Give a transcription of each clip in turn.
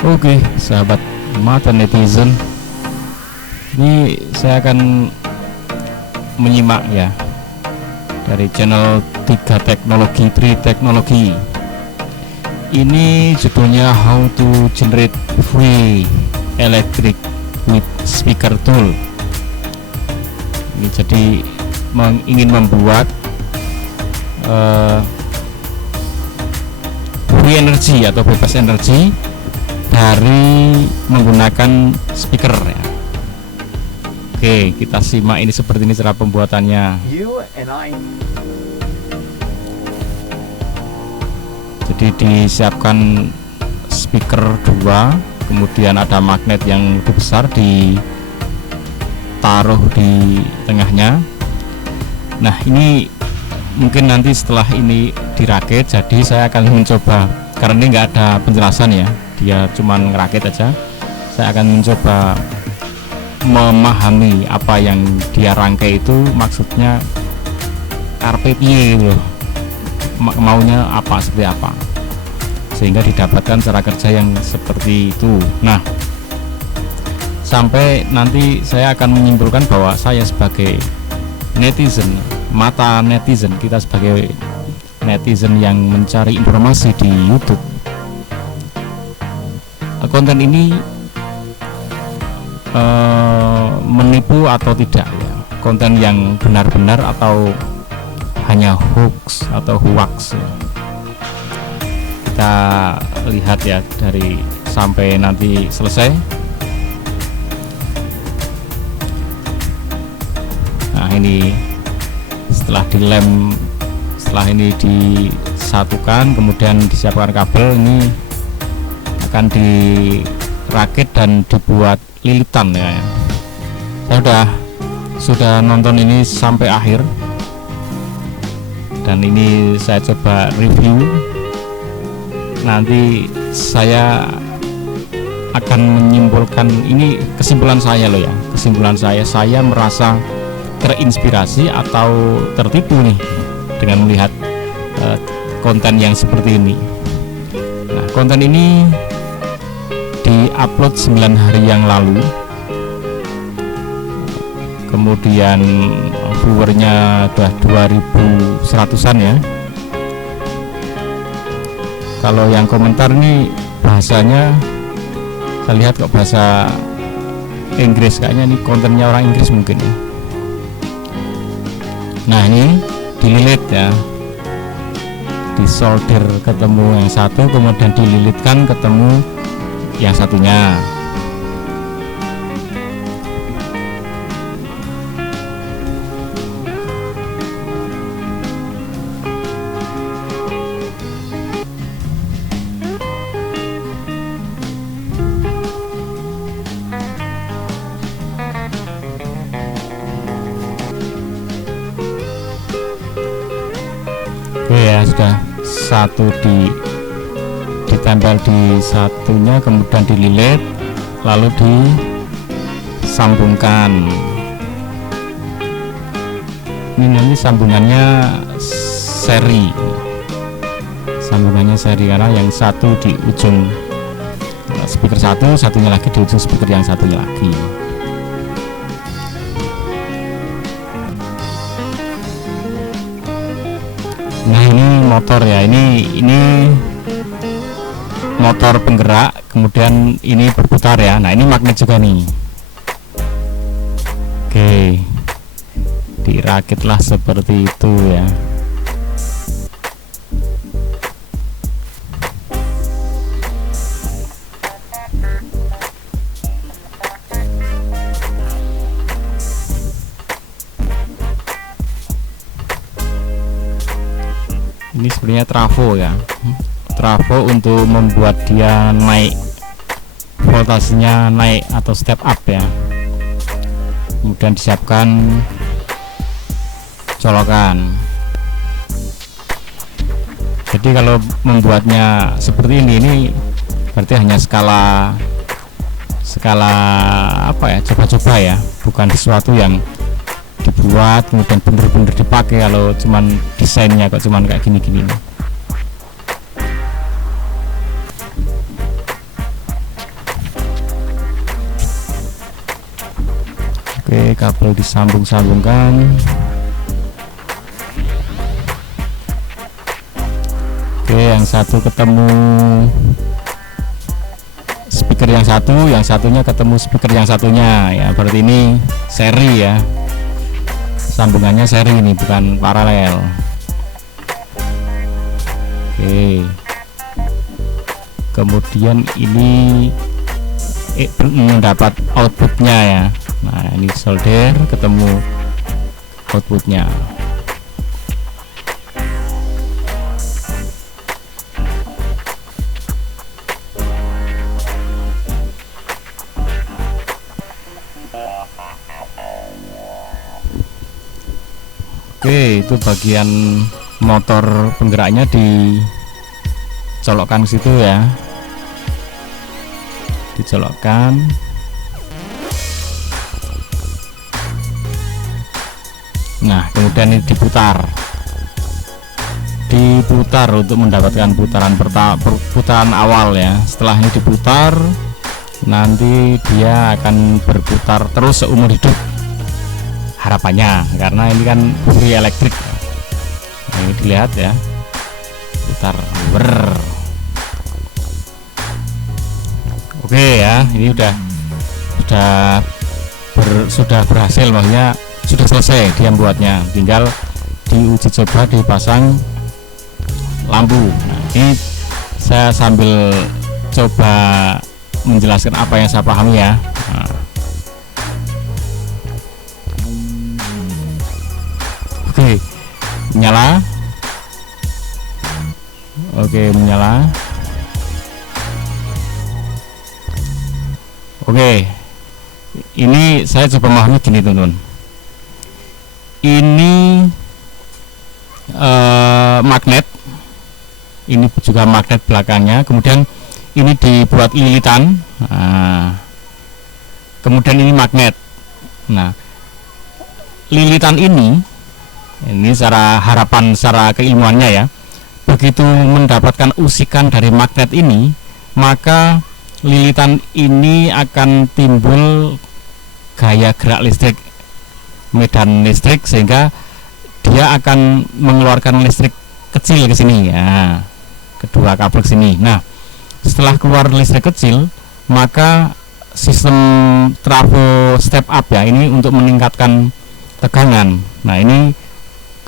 Oke, sahabat mata netizen, ini saya akan menyimak ya dari channel 3 teknologi, 3 teknologi. Ini judulnya How to Generate Free Electric with Speaker Tool. Ini jadi ingin membuat free energy atau bebas energi dari menggunakan speaker ya. Oke, kita simak ini seperti ini cara pembuatannya. Jadi disiapkan speaker 2, kemudian ada magnet yang lebih besar ditaruh di tengahnya. Nah, ini mungkin nanti setelah ini dirakit, jadi saya akan mencoba, karena ini nggak ada penjelasan ya, dia cuman ngerakit aja. Saya akan mencoba memahami apa yang dia rangkai itu maksudnya RPP gitu, maunya apa, seperti apa, sehingga didapatkan cara kerja yang seperti itu. Nah, sampai nanti saya akan menyimpulkan bahwa saya sebagai netizen, mata netizen, kita sebagai netizen yang mencari informasi di YouTube, konten ini menipu atau tidak ya, konten yang benar-benar atau hanya hoax atau hoax ya. Kita lihat ya dari sampai nanti selesai. Nah, ini setelah dilem, setelah ini disatukan, kemudian disiapkan kabel, ini akan dirakit dan dibuat lilitan ya. Saya sudah nonton ini sampai akhir, dan ini saya coba review. Nanti saya akan menyimpulkan, ini kesimpulan saya loh ya, kesimpulan saya merasa terinspirasi atau tertipu nih dengan melihat konten yang seperti ini. Nah, konten ini di-upload 9 hari yang lalu, kemudian viewernya udah 2100-an ya. Kalau yang komentar ini bahasanya saya lihat kok bahasa Inggris, kayaknya ini kontennya orang Inggris mungkin ya. Nah, ini dililit ya, disolder ketemu yang satu, kemudian dililitkan ketemu yang satunya. Oke ya, sudah satu ditempel di satunya, kemudian dililit lalu disambungkan. Ini nanti sambungannya seri, karena yang satu di ujung speaker satu, satunya lagi di ujung speaker yang satunya lagi. Nah, ini motor ya, ini motor penggerak, kemudian ini berputar ya. Nah, ini magnet juga nih. Oke, dirakitlah seperti itu ya. Ini sebenarnya trafo ya, trafo untuk membuat dia naik, voltasenya naik atau step up ya. Kemudian disiapkan colokan. Jadi kalau membuatnya seperti ini berarti hanya skala apa ya, coba-coba ya, bukan sesuatu yang dibuat kemudian bener-bener dipakai. Kalau cuman desainnya kok cuman kayak gini-gini. Oke, kabel disambung-sambungkan. Oke, yang satu ketemu speaker yang satu, yang satunya ketemu speaker yang satunya ya, berarti ini seri ya, sambungannya seri ini, bukan paralel. Oke, kemudian ini mendapat outputnya ya. Nah, ini solder ketemu outputnya. Oke, itu bagian motor penggeraknya dicolokkan ke situ ya, dicolokkan. Nah, kemudian ini diputar untuk mendapatkan putaran awal ya. Setelah ini diputar, nanti dia akan berputar terus seumur hidup harapannya, karena ini kan free elektrik. Nah, ini dilihat ya, putar Oke ya, ini sudah berhasil, maksudnya sudah selesai dia membuatnya, tinggal diuji coba dipasang lampu. Nah, ini saya sambil coba menjelaskan apa yang saya pahami ya. Nah, oke, menyala. Oke, menyala. Oke, ini saya coba memahami gini teman-teman. Ini magnet, ini juga magnet belakangnya. Kemudian ini dibuat lilitan. Nah, kemudian ini magnet. Nah, lilitan ini secara harapan, secara keilmuannya ya, begitu mendapatkan usikan dari magnet ini, maka lilitan ini akan timbul gaya gerak listrik, medan listrik, sehingga dia akan mengeluarkan listrik kecil ke sini ya, kedua kabel ke sini. Nah, setelah keluar listrik kecil, maka sistem trafo step up ya, ini untuk meningkatkan tegangan. Nah, ini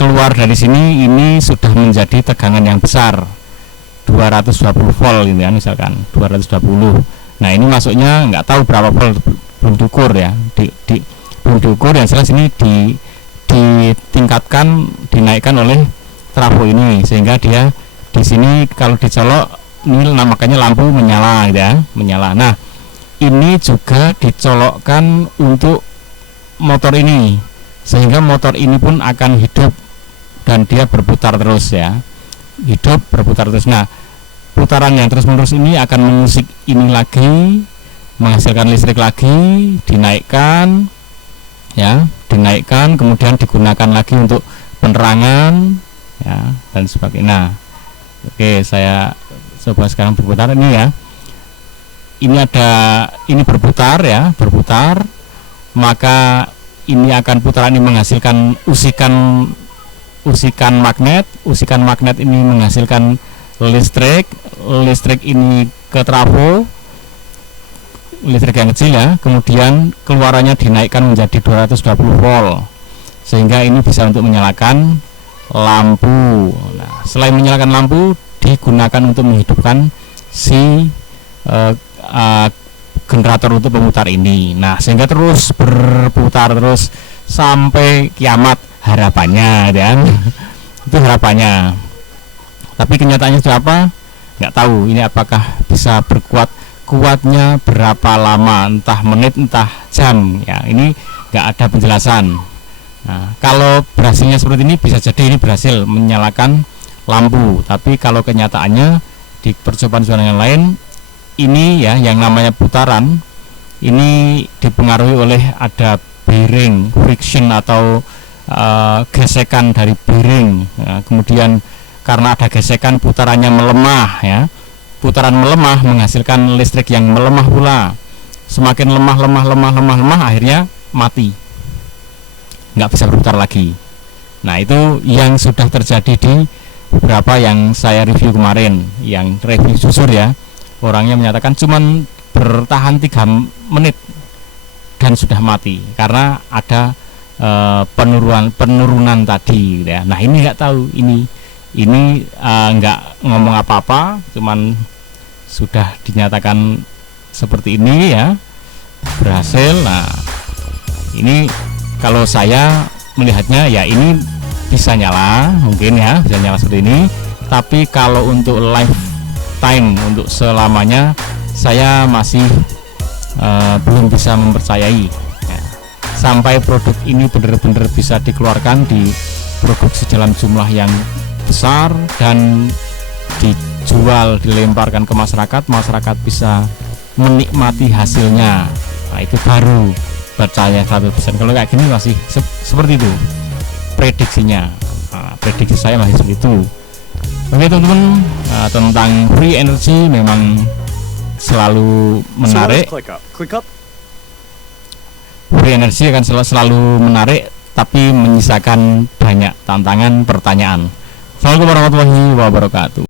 keluar dari sini, ini sudah menjadi tegangan yang besar, 220 volt gitu ya, misalkan 220. Nah, ini masuknya nggak tahu berapa volt, belum diukur ya, belum diukur. Yang jelas ini ditingkatkan, dinaikkan oleh trafo ini, sehingga dia di sini kalau dicolok ini makanya lampu menyala gitu ya, menyala. Nah, ini juga dicolokkan untuk motor ini, sehingga motor ini pun akan hidup dan dia berputar terus ya, hidup berputar terus. Nah, putaran yang terus menerus ini akan mengusik ini lagi, menghasilkan listrik lagi, dinaikkan ya, dinaikkan, kemudian digunakan lagi untuk penerangan ya, dan sebagainya. Nah, oke, saya coba sekarang berputar ini ya. Ini berputar ya, berputar, maka ini akan putaran ini menghasilkan usikan magnet. Usikan magnet ini menghasilkan listrik ini ke trafo, listrik yang kecil ya, kemudian keluarannya dinaikkan menjadi 220 volt, sehingga ini bisa untuk menyalakan lampu. Nah, selain menyalakan lampu, digunakan untuk menghidupkan si generator untuk pemutar ini. Nah, sehingga terus berputar terus sampai kiamat harapannya dan itu harapannya. Tapi kenyataannya itu apa? Nggak tahu. Ini apakah bisa kuatnya berapa lama, entah menit entah jam ya, ini nggak ada penjelasan. Nah, kalau berhasilnya seperti ini, bisa jadi ini berhasil menyalakan lampu. Tapi kalau kenyataannya di percobaan yang lain, ini ya, yang namanya putaran ini dipengaruhi oleh ada bearing friction atau gesekan dari bearing ya. Kemudian karena ada gesekan, putarannya melemah ya, putaran melemah menghasilkan listrik yang melemah pula, semakin lemah akhirnya mati nggak bisa berputar lagi. Nah, itu yang sudah terjadi di beberapa yang saya review kemarin, yang review jujur ya, orangnya menyatakan cuman bertahan 3 menit dan sudah mati karena ada penurunan tadi ya. Nah, ini nggak tahu, ini nggak ngomong apa-apa, cuman sudah dinyatakan seperti ini ya, berhasil. Nah, ini kalau saya melihatnya ya ini bisa nyala, mungkin ya bisa nyala seperti ini, tapi kalau untuk lifetime, untuk selamanya, saya masih belum bisa mempercayai ya. Sampai produk ini benar-benar bisa dikeluarkan, diproduksi dalam jumlah yang besar dan dijual, dilemparkan ke masyarakat, masyarakat bisa menikmati hasilnya. Nah, itu baru percaya 100%. Kalau kayak gini masih seperti itu prediksinya. Nah, prediksi saya masih seperti itu. Oke teman-teman, tentang free energy memang selalu menarik. Free energy akan selalu menarik, tapi menyisakan banyak tantangan, pertanyaan. Assalamualaikum warahmatullahi wabarakatuh.